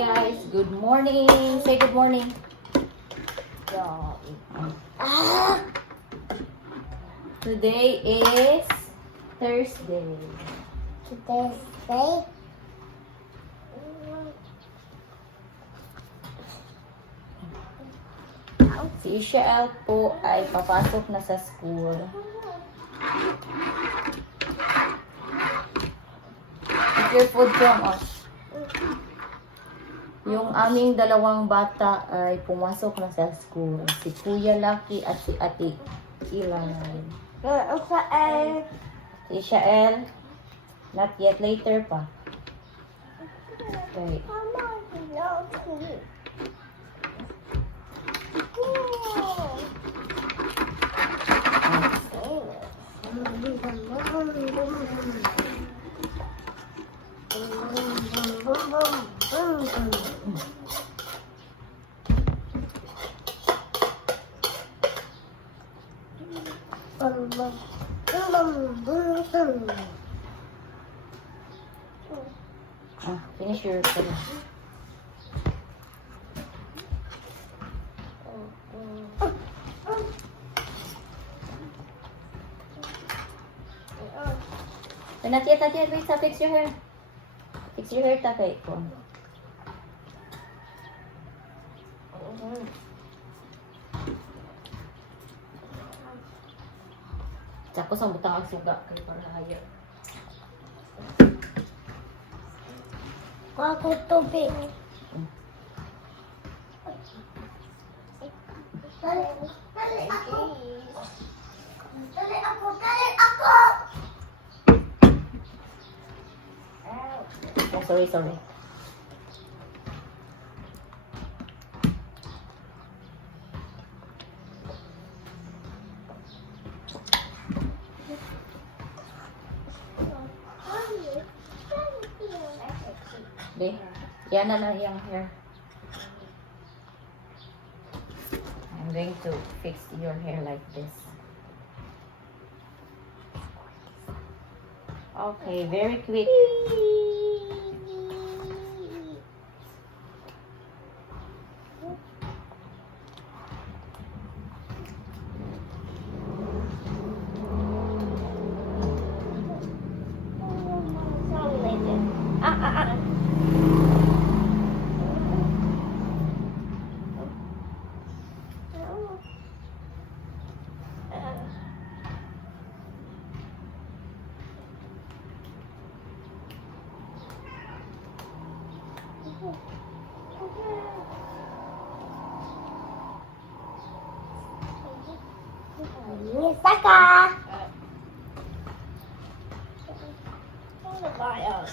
guys, good morning. Say good morning. Today is Thursday. Thursday. Si Ishael po ay papasok na sa school. Take your food from us. Yung aming dalawang bata ay pumasok na sa school. Si Kuya Lucky at si Ate Ilan. Si Ishael, not yet, later pa. Okay. Finish your food. Not yet, wait, fix your hair. Fix your hair, takay ko. Tapos ang butang ang suga kay para haya. Ako tubig. Dali ako. Dali ako. Oh, sorry. Okay. Yan na yung hair. I'm going to fix your hair like this. Okay, very quick. Saka. Ano ba yun?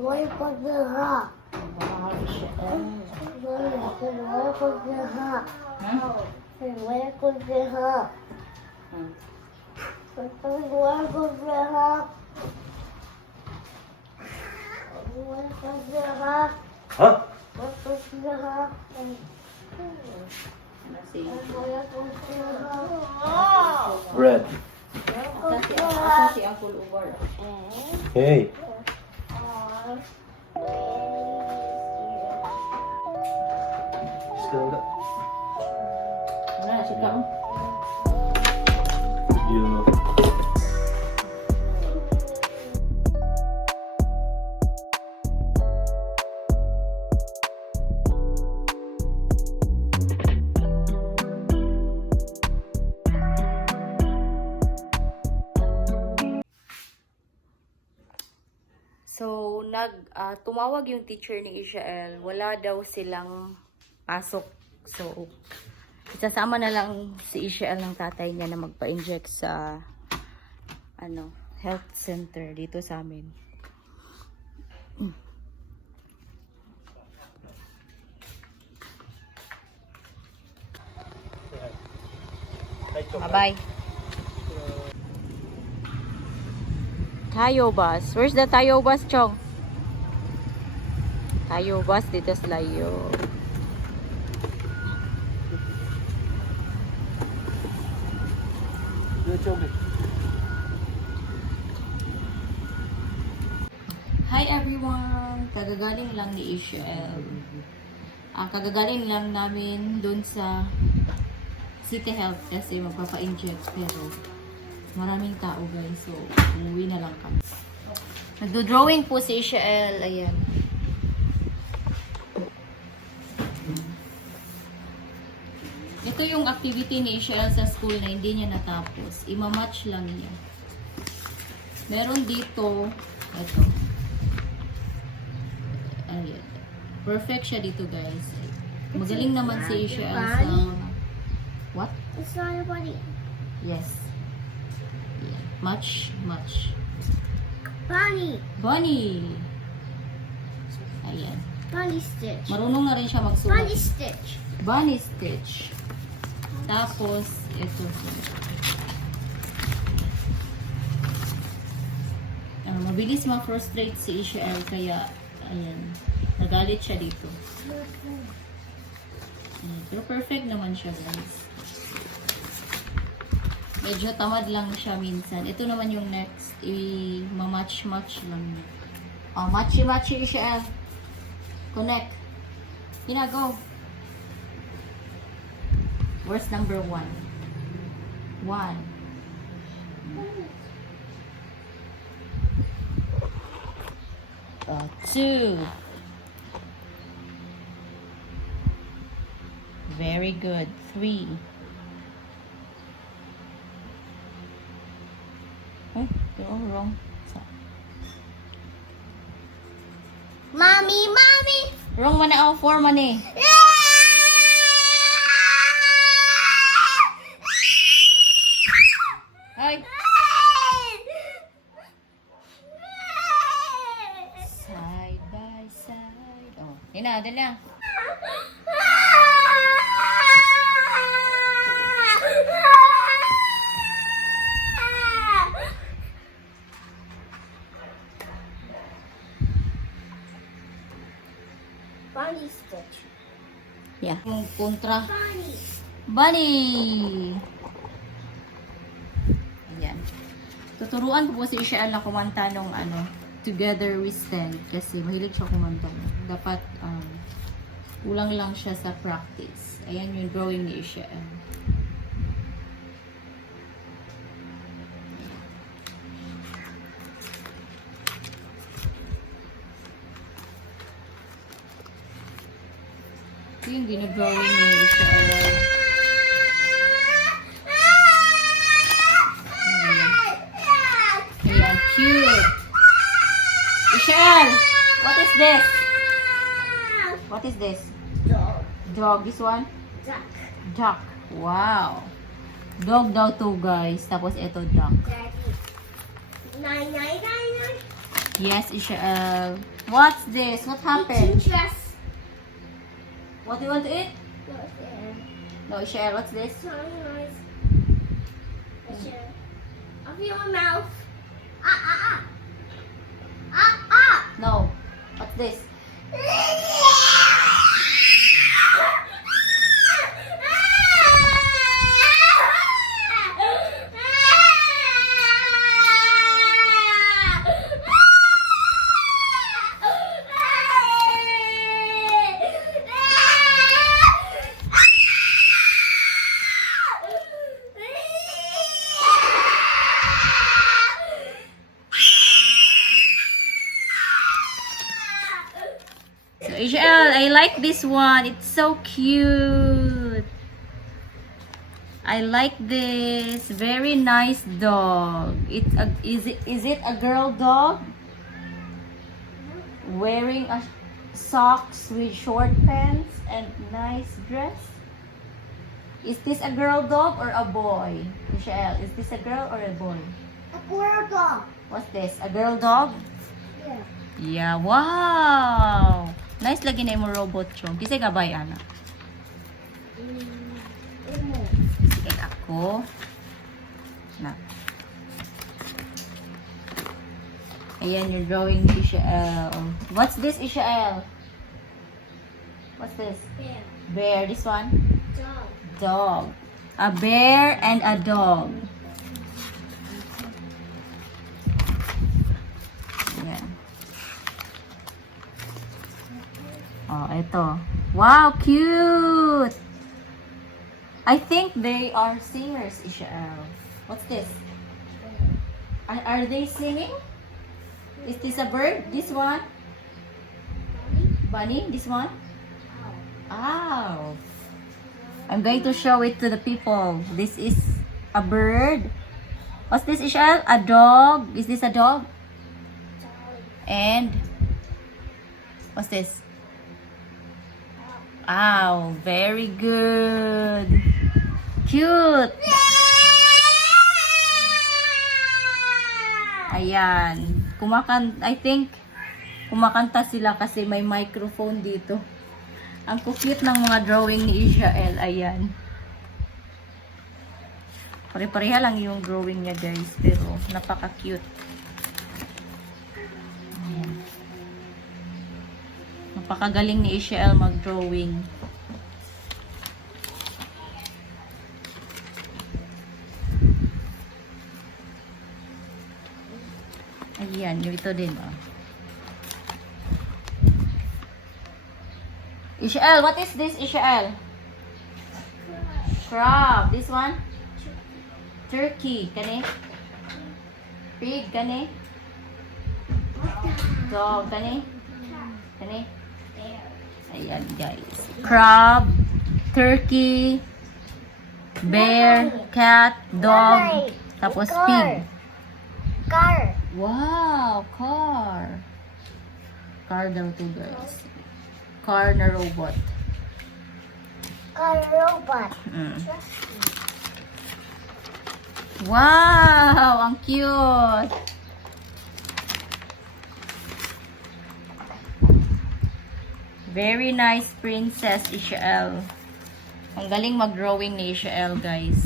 Why was the rock? Huh? Red. Asa si Uncle Ubar? Hey. Still got Wala, sika mo. you. So, tumawag yung teacher ni Ishael. Wala daw silang pasok. So, isasama na lang si Ishael ng tatay niya na magpa-inject sa health center dito sa amin. Bye-bye. Tayo bus. Where's the Tayo bus, Chong? Tayo bus dito sa Layo. Hi everyone! Kagagaling lang ni Ishel. Kagagaling lang namin dun sa City Health kasi magpapa-inject pero maraming tao guys, so umuwi na lang kami. Nagdo-drawing po si Ishel. Ayan. Ito yung activity ni Ishel sa school na hindi niya natapos. Ima-match lang niya. Meron dito, ito. Ayan. Perfect siya dito guys. Magaling naman si Ishel sa... What? It's not your body. Yes. Yeah. Much. Bunny. Bunny. Ayan. Bunny stitch. Marunong na rin siya magsulat. Bunny stitch. Bunny stitch. Tapos, ito. Mabilis ma-frustrate si Ishel kaya, ayan, nagalit siya dito. Ayan, pero perfect naman siya guys. Medyo tamad lang siya minsan. Ito naman yung next. I-match lang niya. Oh, matchy Ishel. Connect. Go. Where's number 1? 1. Oh, 2. Very good. 3. Oh, you're all wrong. So, Mommy. wrong man na. 4 man eh. Ay! Side by side. Oh, dali na. Bunny stitch. Yeah. Yung kontra. Bunny. Bunny! Ayan. Tuturuan ko po si Ishel na kumanta nung Together We Stand kasi mahilig siya kumanta. Dapat kulang lang siya sa practice. Ayan yung drawing ni Ishel. Ito yung dinadrawing ni Ishel. Ayan, cute. Ishel, what is this? What is this? Dog. Dog, this one? Duck. Duck. Wow. Dog daw to guys. Tapos ito duck. Daddy. Nine. Yes, Ishel. What's this? What happened? Eating dress. What do you want to eat? What's there? No, Ishel, what's this? Sorry, noise. Open your mouth. Ah. No. What's this? So, Ishel, I like this one. It's so cute. I like this. Very nice dog. Is it a girl dog? Wearing a socks with short pants and nice dress? Is this a girl dog or a boy? Ishel, is this a girl or a boy? A girl dog. What's this? A girl dog? Yeah. Yeah, wow! Nice lagi na yung robot chong. Kisay nga ba yan? Sige ako. Na. Ayan yung drawing ni Ishael. What's this, Ishael? What's this? Bear. Bear. This one? Dog. Dog. A bear and a dog. Ayan. Oh, ito. Wow, cute! I think they are singers, Ishael. What's this? Are they singing? Is this a bird? This one? Bunny? This one? Ow. I'm going to show it to the people. This is a bird. What's this, Ishael? A dog. Is this a dog? And what's this? Ow, very good. Cute. Ayan. I think kumakanta sila kasi may microphone dito. Ang cute ng mga drawing ni Ishael. Ayan. Pare-pareha lang yung drawing niya, guys. Pero napaka-cute. Ayan. Napakagaling ni Ishael mag-drawing. Ayan, yung ito din, oh. Ishael, what is this, Ishael? Crab. This one? Turkey. Kani? Pig. Kani? Dog. Kani? Kani? Ayan, guys. Crab, turkey, bear, cat, dog, tapos pig. Car. Wow, car. Car daw to, guys. Car na robot. Car robot. Wow, ang cute. Very nice, Princess Ishael. Ang galing mag-drawing ni Ishael, guys.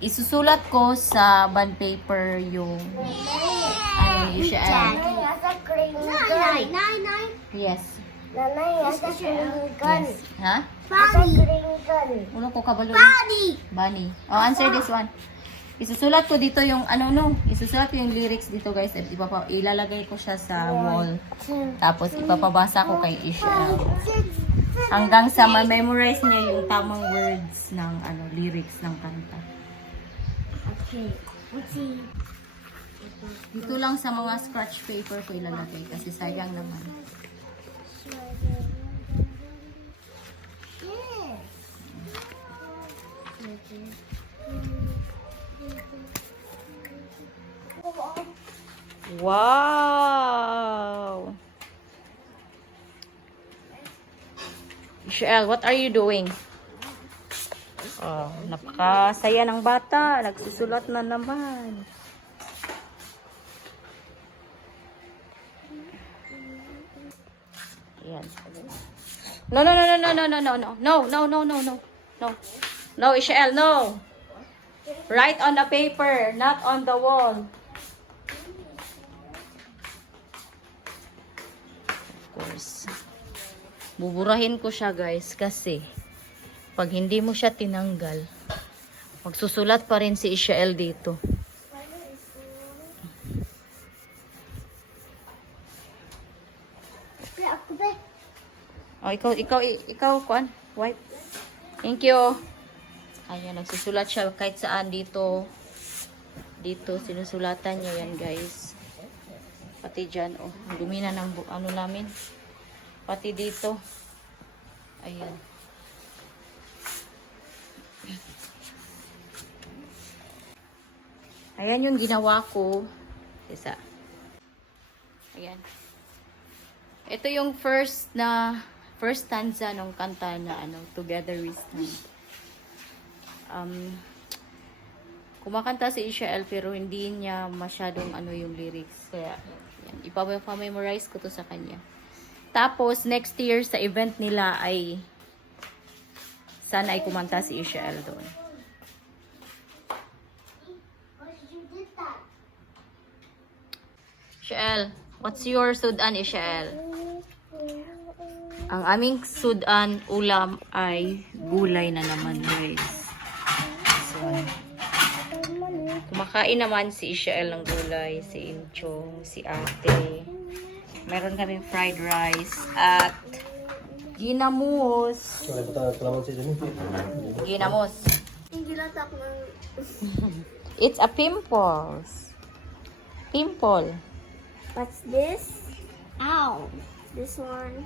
Isusulat ko sa bond paper yung ni Ishael. Nasa green gun. Nine. Yes. Nanay, nasa green gun. Yes. Ha? Nasa green gun. Ulo ko kabalo. Bunny. Bunny. Oh, answer this one. Isusulat ko dito yung isusulat ko yung lyrics dito, guys. At ilalagay ko siya sa wall. Tapos ipapabasa ko kay Ishael. Hanggang sa ma-memorize niya yung tamang words ng lyrics ng kanta. Okay. Let's see. Dito lang sa mga scratch paper ko ilalagay kasi sayang naman. Wow! Ishael, what are you doing? Oh, napakasaya ng bata. Nagsusulat na naman. Ayan. No, Ishael, no. Write on the paper, not on the wall. Of course. Buburahin ko siya, guys, kasi pag hindi mo siya tinanggal, magsusulat pa rin si Ishael dito. Oh, ikaw, kuan, wipe. Thank you. Ayan, nagsusulat siya kahit saan dito. Dito, sinusulatan niya yan, guys. Pati dyan, oh, dumi na ng namin. Pati dito. Ayan. Ayan yung ginawa ko. Isa. Ayan. Ito yung first stanza ng kanta na Together We Stand. Kumakanta si Ishael pero hindi niya masyadong yung lyrics. Kaya Yan. Ipa-memorize ko to sa kanya. Tapos, next year sa event nila ay sana ay kumanta si Ishael doon. Ishael, what's your sudan, Ishael? Ang aming sudan ulam ay gulay na naman, guys. So, kumakain naman si Ishael ng gulay, si Inchong, si ate. Meron kaming fried rice at ginamos. Ginamos. It's a pimples. Pimple. What's this? Ow. This one.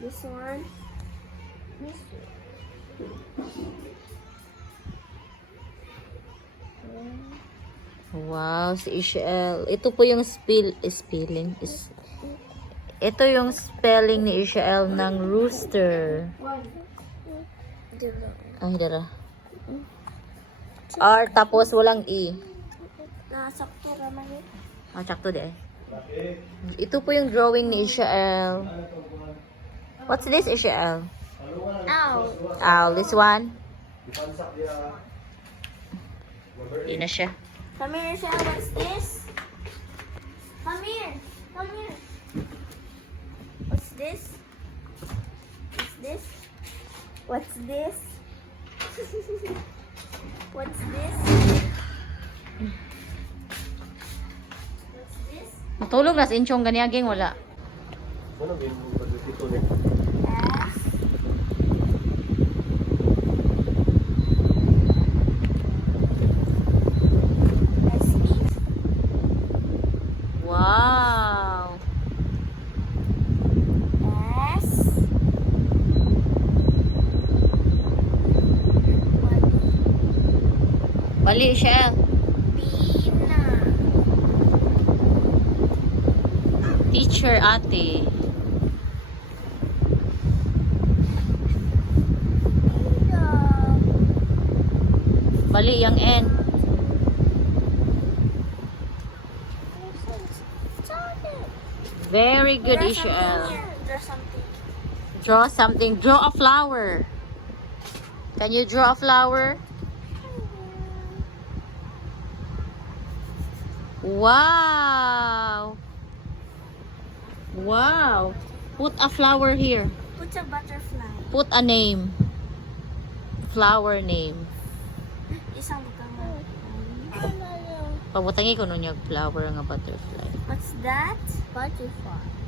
This one. This Wow, si Ishael. Ito po yung spelling. Ito yung spelling ni Ishael ng rooster. Ay, dara. R tapos walang E. Nasakto naman eh. Ah, sakto de. Ito po yung drawing ni Ishael. What's this, Ishael? Ow. Oh, this one? Hindi na siya. Come here, Shell. What's this? Come here. Come here. What's this? What's this? What's this? What's this? What's this? Matulog na si Inchong ganiyaging wala. S. Wow. S. Bali, Ishael. Pina. Teacher ate. Bali, yung N. Very good, Ishael. Draw something. Draw something. Draw a flower. Can you draw a flower? Wow. Wow. Put a flower here. Put a butterfly. Put a name. Flower name. Isang butterfly. Pabutangi ko nun yung flower nga butterfly. What's that? Butterfly.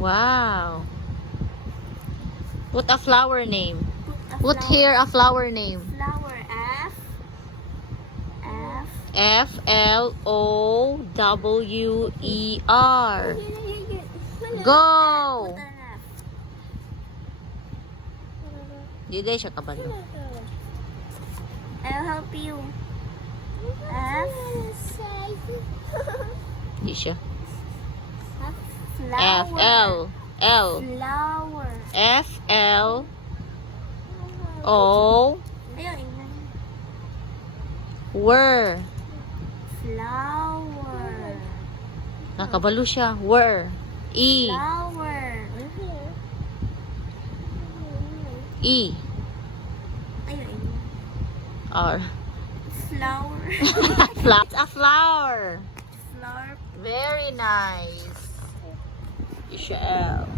Wow. Put a flower name. Put flower. here a flower name. Flower. F. F-L-O-W-E-R. Go! Put an F. Di siya kabalo. I'll help you. F. Di siya. Flower. F-L. Flower. F-L-O. Ayun, ingnan. Were. Flower. Nakabalo siya. Were. E. Flower. E. Ayun, ingnan. R. Flower. It's a flower. Flower. Very nice. Ishael.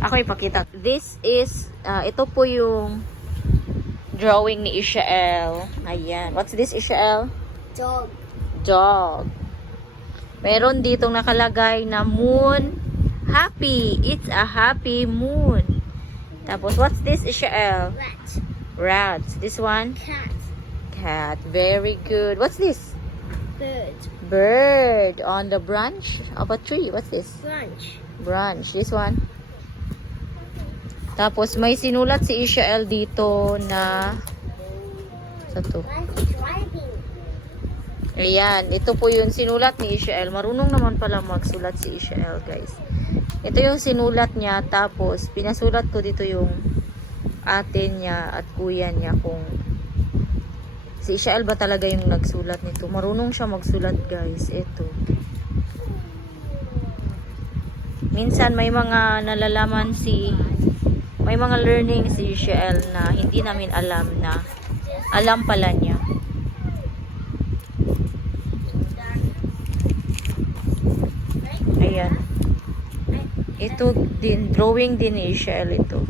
Ako ipakita. This is, ito po yung drawing ni Ishael. Ayan. What's this, Ishael? Dog. Dog. Meron ditong nakalagay na moon. Happy. It's a happy moon. Tapos, what's this, Ishael? Rat. Rat. This one? Cat. Cat. Very good. What's this? Bird. Bird on the branch of a tree. What's this? Branch. Branch. This one? Tapos may sinulat si Ishael dito na sa to. Driving. Ayan, ito po yung sinulat ni Ishael. Marunong naman pala magsulat si Ishael, guys. Ito yung sinulat niya, tapos pinasulat ko dito yung ate niya at kuya niya kung si Ishael ba talaga yung nagsulat nito. Marunong siya magsulat, guys. Ito. Minsan may mga nalalaman may mga learning si Ishael na hindi namin alam na alam pala niya. Ayan. Ito din, drawing din ni Ishael ito.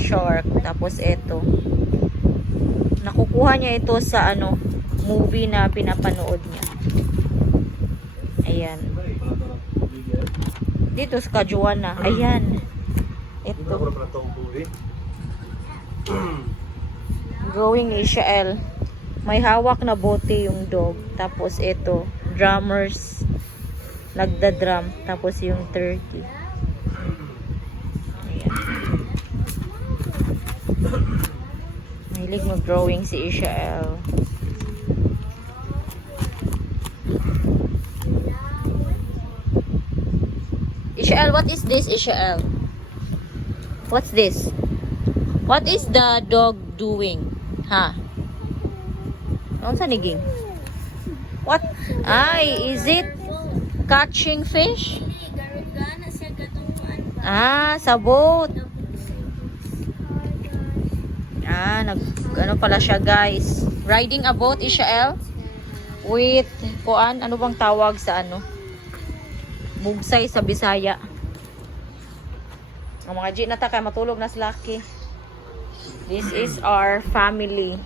Shark. Tapos ito. Nakukuha niya ito sa movie na pinapanood niya. Ayan. Dito sa Kajuana. Ayan. Ito. Drawing ni Ishael. May hawak na bote yung dog. Tapos ito, drummers. Nagda-drum. Tapos yung turkey. Ayan. Mahilig mag-drawing si Ishael. Ishael, what is this, Ishael? What's this? What is the dog doing? Ha? Ano sa niging? What? Ay, is it catching fish? Garugana siya katunguan ba? Ah, sa boat. Ano pala siya, guys? Riding a boat, Ishael? With, ano bang tawag sa bugsay sa Bisaya. Ang mga G na kay matulog na slaki. This is our family.